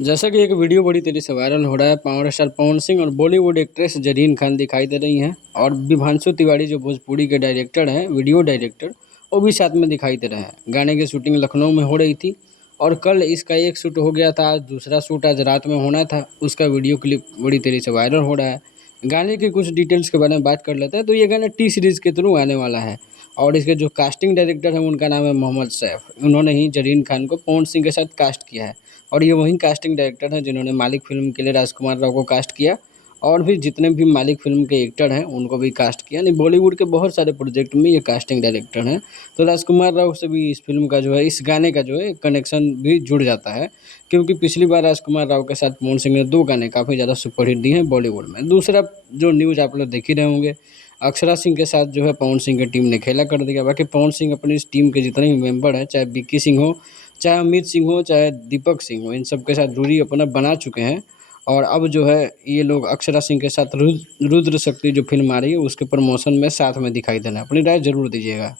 जैसा कि एक वीडियो बड़ी तेज़ी से वायरल हो रहा है, पावर स्टार पवन सिंह और बॉलीवुड एक्ट्रेस जरीन खान दिखाई दे रही हैं और विभांशु तिवारी जो भोजपुरी के डायरेक्टर हैं, वीडियो डायरेक्टर, वो भी साथ में दिखाई दे रहे हैं। गाने की शूटिंग लखनऊ में हो रही थी और कल इसका एक शूट हो गया था, आज दूसरा शूट आज रात में होना था। उसका वीडियो क्लिप बड़ी तेज़ी से वायरल हो रहा है। गाने की कुछ डिटेल्स के बारे में बात कर लेते हैं। तो ये गाना टी सीरीज़ के थ्रू आने वाला है और इसके जो कास्टिंग डायरेक्टर हैं उनका नाम है मोहम्मद सैफ। उन्होंने ही जरीन खान को पवन सिंह के साथ कास्ट किया है और ये वही कास्टिंग डायरेक्टर हैं जिन्होंने मालिक फ़िल्म के लिए राजकुमार राव को कास्ट किया और भी जितने भी मालिक फ़िल्म के एक्टर हैं उनको भी कास्ट किया। यानी बॉलीवुड के बहुत सारे प्रोजेक्ट में ये कास्टिंग डायरेक्टर हैं। तो राजकुमार राव से भी इस फ़िल्म का जो है, इस गाने का जो है कनेक्शन भी जुड़ जाता है, क्योंकि पिछली बार राजकुमार राव के साथ पवन सिंह ने 2 गाने काफ़ी ज़्यादा सुपरहिट दिए हैं बॉलीवुड में। दूसरा जो न्यूज़ आप लोग देख ही रहे होंगे, अक्षरा सिंह के साथ जो है पवन सिंह की टीम ने खेला कर दिया। बाकी पवन सिंह अपनी इस टीम के जितने भी मेंबर हैं, चाहे विक्की सिंह हो, चाहे अमित सिंह हो, चाहे दीपक सिंह हो, इन सब के साथ दूरी अपना बना चुके हैं और अब जो है ये लोग अक्षरा सिंह के साथ रुद्र शक्ति जो फ़िल्म आ रही है उसके प्रमोशन में साथ में दिखाई देना है। अपनी राय ज़रूर दीजिएगा।